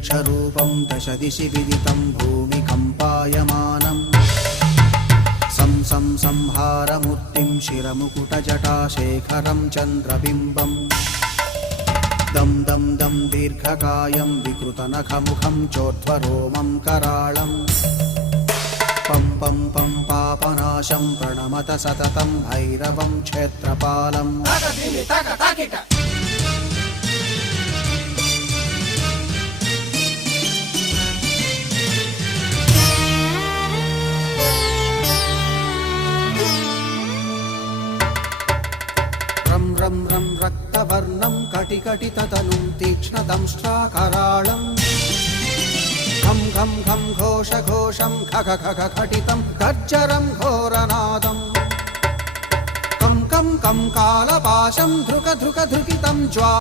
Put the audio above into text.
यक्षरूपं दशदिशि विदितं भूमिकम्पायमानम् सं सं संहारमूर्तिं शिरमुकुटजटाशेखरं चन्द्रबिम्बम् दं दं दं दीर्घकायं विकृतनखमुखं चोर्ध्वरोमं कराळम् पं पं पं पापनाशं प्रणमत सततं भैरवं क्षेत्रपालम् रं रं रं रक्तवर्णं कटिकटिततनुं तीक्ष्णदंष्ट्राकराळम् घं घं घं घोषघोषं खग खग खटितं गर्जरं घोरनादम् कं कं कं कालपाशं धृक धृक धृकितं ज्वा